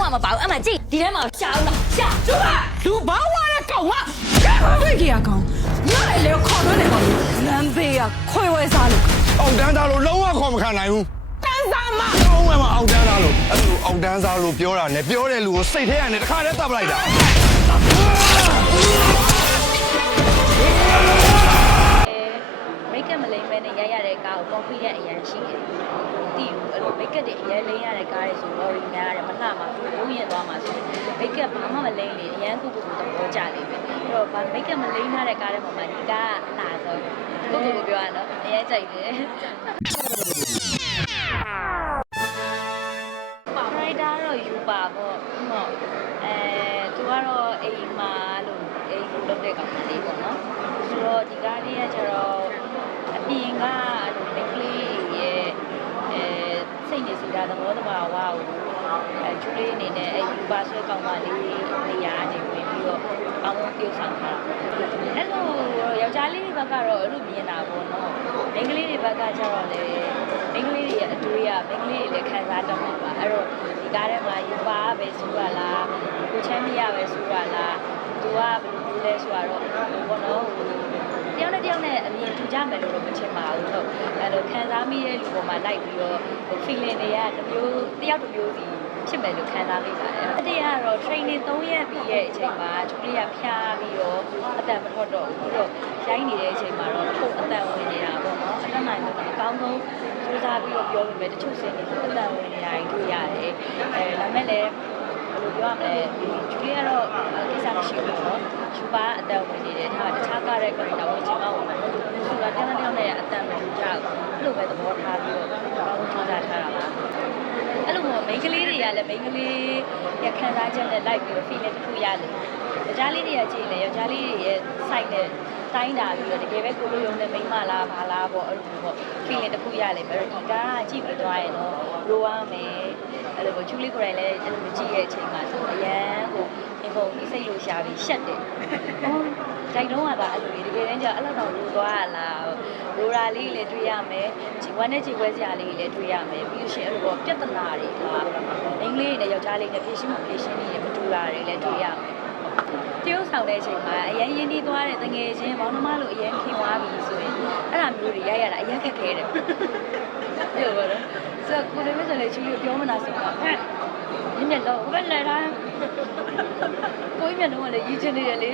လုံးဝမပါဘူးအမှကြည့်ဒီထဲမှာရှာဦးလားရှာ လူဘာဝရကောင်ကတွေ့ကြရကောင်ညလည်းလေခေါ်လို့နေပါဘူးလမ်းဘေးကခွေဝဲစားလို့ အောက်တန်းသားလို့လုံးဝခေါ်မခံနိုင်ဘူး တန်းစားမ လုံးဝမအောက်တန်းသားလို့အဲ့လိုအောက်တန်းသားလို့ပြောတာနဲ့ပြောတဲ့လူကိုစိတ်ထဲကနေတစ်ခါတည်းတပ်ပလိုက်တာမိတ်ကပ်မလိမ့်မဲနဲ့ရိုက်ရတဲ့ကားကို confident အရင်ရှိတယ်တီးဘူးအဲ့လိုမိတ်ကပ်တွေအရင်လိမ့်ရတဲ့ကားတွေဆို worry များတယ်မလှမှာဘူးရင်သွားမှာဆိုမိတ်ကပ်ဘာမှမလိမ့်လေအရင်ကိုသဘောကျလိမ့်မယ်အဲ့တော့ဘာမိတ်ကပ်မလိမ့်ထားတဲ့ကားတွေပေါ်မှာဒီကားအလားဆုံးကိုပြောရနော်အရင်ကြိုက်တယ်ရိုက်တာတော့ယူပါပေါ့ဟုတ်သူကတော့အိမ်မှာလို့အိမ်ကိုလုပ်တဲ့ကောင်လေးပေါ့နော်ဆိုတော့ဒီကားလေးကကျတော့အပြင်ကမိန်းကလေးရဲ့စိတ်နေစီတာသဘောတဘာဝကိုကျူလေးအနေနဲ့ယူပါဆွဲကောင်မလေးနေရာနေဝင်ပြီးတော့အောင်းပြုတ်ဆောင်တာအဲ့လိုယောက်ျားလေးတွေဘက်ကတော့အဲ့လိုမြင်တာပေါ့နော်မိန်းကလေးတွေဘက်ကကျတော့လေမိန်းကလေးတွေရဲ့အတွေးကမိန်းကလေးတွေလည်းခံစားတတ်မှာပါအဲ့တော့ဒီကားထဲမှာယူပါပဲဆိုရလားကိုချမ်းမရပဲဆိုရလားသူကဘယ်လိုလဲဆိုတော့ဘောနော်တယောက်နဲ့တယောက်နဲ့အမြင်ထူကြမယ်လို့တော့မထင်ပါဘူးဟုတ်အဲ့လိုခံစားမိတဲ့လူပေါ်မှာလိုက်ပြီးတော့ feeling တွေကတစ်မျိုးတယောက်တစ်မျိုးစီဖြစ်မယ်လို့ခံစားမိပါတယ်။တရားကတော့ training 3 ရက်ပြီးရဲ့အချိန်မှာကျူလေးကဖျားပြီးတော့အတန်မထွက်တော့ဘူးပြီးတော့ရိုင်းနေတဲ့အချိန်မှာတော့အခုအတန်ဝင်နေတာပေါ့နော်။အတန်နိုင်လို့အကောင်းဆုံးစူးစမ်းပြီးတော့ပြောလို့ပဲတချို့စင်နေအတန်ဝင်နေတာကြီးတွေ့ရတယ်။ဒါမဲ့လည်းဘယ်လိုပြောရမလဲကျူလေးကတော့ကိစ္စမရှိဘူးနော်။ရှူပါအတန်ဝင်နေတယ်ဒါကတခြားကားတဲ့ character ဝင်ချင်မှဝင်မှာ။ဆိုတာတယောက်နဲ့တယောက်နဲ့အတန်မတူကြဘူး။အဲ့လိုပဲသဘောထားပြီးတော့ဘာလို့စူးစမ်းထားတာပါ။အဲ့လိုမျိုးမိန်းကလေးတွေကလည်းမိန်းကလေးရခံစားချက်နဲ့လိုက်ပြီးတော့ feeling တစ်ခုရတယ်။ယောက်ျားလေးတွေကကြည့်လေယောက်ျားလေးတွေရဲ့ site နဲ့တိုင်းတာပြီးတော့တကယ်ပဲကိုလိုရုံနဲ့မိန်းမလားဘာလားပေါ့အဲ့လိုပေါ့ feeling တစ်ခုရလိမ့်မယ်။ဒီကားကကြည့်ပြီးသွားရင်တော့ရိုးရမယ်။အဲ့လိုပေါ့ချူလေးကိုယ်တိုင်လည်းအဲ့လိုကြည့်ရဲ့အချိန်မှာဆိုအရန်ကိုအကုန်ပြီးစိတ်လို့ရှာပြီးရှက်တယ်။ဟောကြိုက်တော့ကအဲ့လိုတကယ်တမ်းကျအဲ့လောက်တော့ရိုးသွားရလား။ရိုးရာလေးလည်းတွေ့ရမယ်။ဝမ်းနဲ့ခြေခွဲစရာလေးလည်းတွေ့ရမယ်။ပြီးလို့ရှိရင်အဲ့လိုပေါ့ပြဿနာတွေကမိန်းကလေးနဲ့ယောက်ျားလေးနဲ့ဖြည့်ရှင်းမှုဖြည့်ရှင်းနေမတူတာတွေလည်းတွေ့ရမယ်။တရုပ်ဆောင်တဲ့အချိန်မှာအရင်ရင်းနှီးသွားတဲ့တငယ်ချင်းဘောင်းနှမလို့အရင်ခင်သွားပြီဆိုရင်အဲ့ဒါမျိုးတွေရိုက်ရတာအရင်ခက်ခဲတယ်။ပြောပါတော့။ဆိုကိုလေးမဆိုလေချီပြောမနာဆိုတော့ညနေတော့ဘယ်လဲတာကိုကြီးမြတ်တော့လည်းရည်ချင်နေတယ်လေ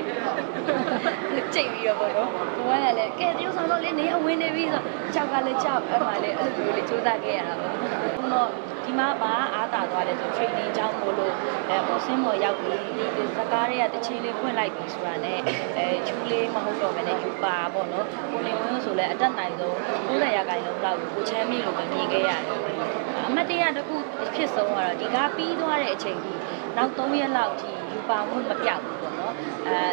ကြိတ်ပြီးတော့ပေါ့နော်ကိုကလည်းကဲတရုပ်ဆောင်တော့လေနေဝင်နေပြီဆိုကြောက်ကလည်းကြောက်အဲ့မှာလေအဲ့လိုမျိုးလေးစူးစမ်းခဲ့ရတာပေါ့ဘုံတော့ဒီမှာပါအားတာသွားတယ်ဆို training ကြောင်းမို့လို့ပေါ်စင်းပေါ်ရောက်ပြီးဒီစကားတွေကတချင်းလေးဖွင့်လိုက်ပြီဆိုတာနဲ့ချူလေးမဟုတ်တော့ဘဲနဲ့ယူပါပေါ့နော်ကိုလင်ဝင်းဆိုလည်းအတက်နိုင်ဆုံး90ရာခိုင်နှုန်းလောက်ကိုချမ်းမီလို့ပဲမြင်ခဲ့ရတယ်အမတ်တရတစ်ခုဖြစ်ဆုံးကတော့ဒီကားပြီးသွားတဲ့အချိန်ကြီးနောက်3ရက်လောက်ထိယူပါမှုမပြောက်ဘူးပေါ့နော်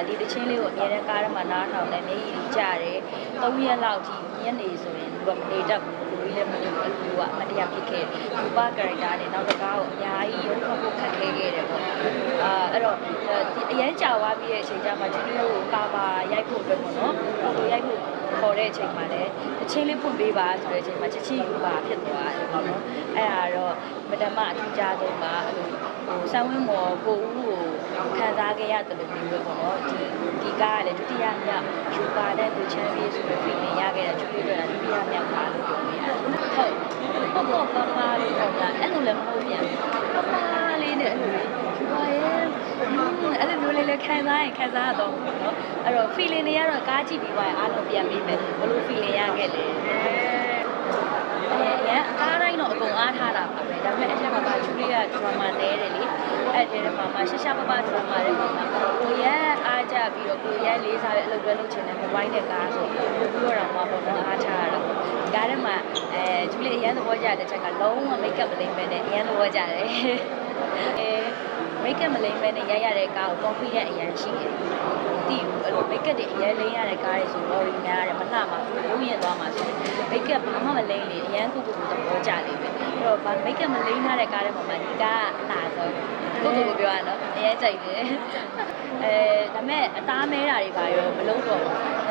ဒီတချင်းလေးကိုအများနဲ့ကားထဲမှာနားထောင်နေနေကြီးကြတယ်3ရက်လောက်ထိညနေဆိုရင်သူကမနေတတ်ဘူးလူကြီးလည်းမနေဘူးသူကအမတ်တရဖြစ်ခဲ့ယူပါ character နဲ့နောက်တစ်ကားကိုအများကြီးရုံးထွက်ဖို့ခက်ခဲခဲ့တယ်ပေါ့အဲ့တော့အရင်ကြာသွားပြီးတဲ့အချိန်ကျမှကျူလေးကိုကာပါရိုက်ဖို့အတွက်ပေါ့နော်ဖိုတိုရိုက်ဖို့ခေါ်တဲ့အချိန်မှာလည်းတချင်းလေးဖွင့်ပေးပါဆိုတဲ့အချိန်မှာချက်ချင်းယူပါဖြစ်သွားတယ်ပေါ့နော်အဲ့ဒါတော့မဒမအထူးခြားဆုံးပါအဲ့လိုဆန်းဝင်းမော်ကိုဦးကိုခံစားခဲ့ရတယ်လို့ပြောပဲပေါ့နော်ဒီကားကလည်းဒုတိယမြောက်ယူပါတဲ့ကိုချမ်းပြေးဆိုတဲ့ feeling ရခဲ့တဲ့ကျူလေးတို့ကဒုတိယမြောက်ပါလို့ပြောနေရတယ်ဟုတ်ပေါ့ပပလေးပေါ့ဗျာအဲ့လိုလည်းမဟုတ်ပြန်ပပလေးနဲ့အဲ့လိုယူပါရဲ့အဲ့လိုမျိုးလေးလည်းခံစားရင်ခံစားရတော့ပေါ့နော်အဲ့တော့ feeling တွေကတော့ကားကြည့်ပြီးသွားရင်အားလုံးပြန်ပြီးမယ်ဘလို့ feeling ရခဲ့လဲကားတိုင်းတော့အကုန်အားထားတာပါပဲဒါပေမဲ့အဲ့ဒီမှာချူလေးက drama နဲတယ်လေအဲ့ဒီမှာရှာရှာပပ drama တွေမှာကိုရဲအားကြပြီးတော့ကိုရဲလေးစားတဲ့အလုပ်ပဲလုပ်ချင်တယ်မဝိုင်းတဲ့ကားဆိုပြီးတော့တော့မှာပေါ့နော်အားထားရတာဒီကားထဲမှာချူလေးအရန်သဘောကျတဲ့ချက်ကလုံးဝ make up မလိမ့်ပဲနဲ့အရန်သဘောကျတယ်make up မလိမ့်ပဲနဲ့ရိုက်ရတဲ့ကားကို confident အရန်ရှိတယ်တီးဘူးအဲ့လို make up တွေအရင်လိမ့်ရတဲ့ကားတွေဆို worry များတယ်မလှမှာဘူးရင်သွားမှာဆို make up ဘာမှမလိမ့်လေအရန်ကိုသဘောကျလိမ့်မယ်အဲ့တော့ make up မလိမ့်ထားတဲ့ကားတွေပေါ်မှာဒီကားအလားဆုံးကိုပြောရနော်အရင်ကြိုက်တယ်ဒါမဲ့အသားမဲတာတွေပါရောမလုံးတော့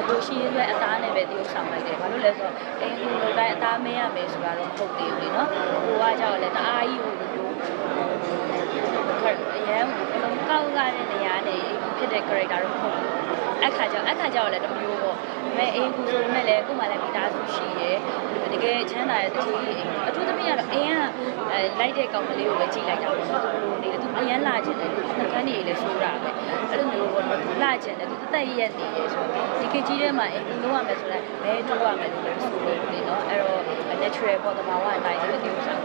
ဘူးရှိရဲအသားနဲ့ပဲတရုပ်ဆောင်လိုက်တယ်ဘာလို့လဲဆိုတော့အိမ်ကိုလိုတိုင်းအသားမဲရမယ်ဆိုတာတော့မဟုတ်သေးဘူးလေနော်ဟိုကကြောက်လဲတအားကြီးဟိုလို character တော့မဟုတ်ဘူးအခါကျတော့လည်းတမျိုးပေါ့ဒါပေမဲ့အေးကူဆိုပေမဲ့လည်းကို့မှာလည်းမိသားစုရှိရယ်တကယ်ချမ်းသာတဲ့တတိအထူးသဖြင့်ကတော့အိမ်ကလိုက်တဲ့ကောင်မလေးကိုပဲကြည့်လိုက်တာပေါ့နော်သူဘလို့နေတယ်သူအရန်လာကျင်တယ်သူနှကန်းနေလည်းဆိုးတာပဲအဲ့လိုမျိုးပေါ့နော်သူလာကျင်တယ်သူအသက်ရက်နေတယ်ဆိုတော့ဒီခေတ်ကြီးထဲမှာအိမ်လုံးဝမယ်ဆိုတော့ဘဲတိုးရမယ်လို့လည်းဆိုလို့နေနော်အဲ့တော့ natural ပေါ့တဘာဝအတိုင်းလည်းပြောဆောင်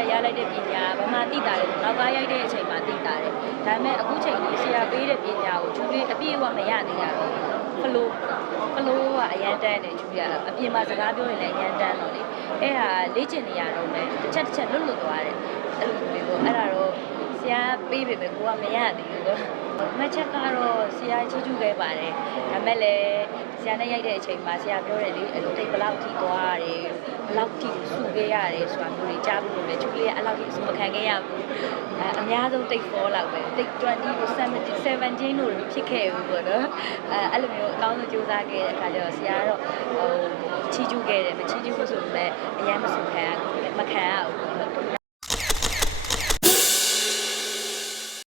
တာရလိုက်တဲ့ပညာဘာမှသိတာလေနောက်ကားရိုက်တဲ့အချိန်မှာသိတာတယ်ဒါပေမဲ့အခုချိန်ကြီးဆရာပေးတဲ့ပညာကိုသူတွေအပြည့်အဝမရသေးရဘူးဖလို့ကအရန်တန်းတယ်ကျူရအပြင်မှာစကားပြောရင်လည်းအရန်တန်းတော့လေအဲ့ဟာလေ့ကျင့်နေရတော့လေတစ်ချက်လွတ်သွားတယ်အဲ့လိုမျိုးပေါ့အဲ့ဒါတော့ဆရာပေးပေမဲ့ကိုကမရသေးဘူးပေါ့မချက်ကတော့ဆရာချီးကျူးခဲ့ပါတယ်ဒါပေမဲ့လည်းဆရာနဲ့ရိုက်တဲ့အချိန်မှာဆရာပြောတယ်လေအဲ့လိုတိတ်ဘလောက်ထိသွားရတယ်ဘလောက်ထိဆူခဲ့ရတယ်ဆိုတာမျိုးတွေကြားပြီးလို့လေချူလေးကအဲ့လောက်ထိဆူမခံခဲ့ရဘူးအများဆုံးတိတ်4လောက်ပဲတိတ်20ကို17လို့ဖြစ်ခဲ့ဘူးပေါ့နော်အဲ့လိုမျိုးအကောင်းဆုံးကြိုးစားခဲ့တဲ့အခါကျတော့ဆရာကတော့ချီးကျူးခဲ့တယ်မချီးကျူးဘူးဆိုပေမဲ့အရင်မဆူခံရမခံရဘူး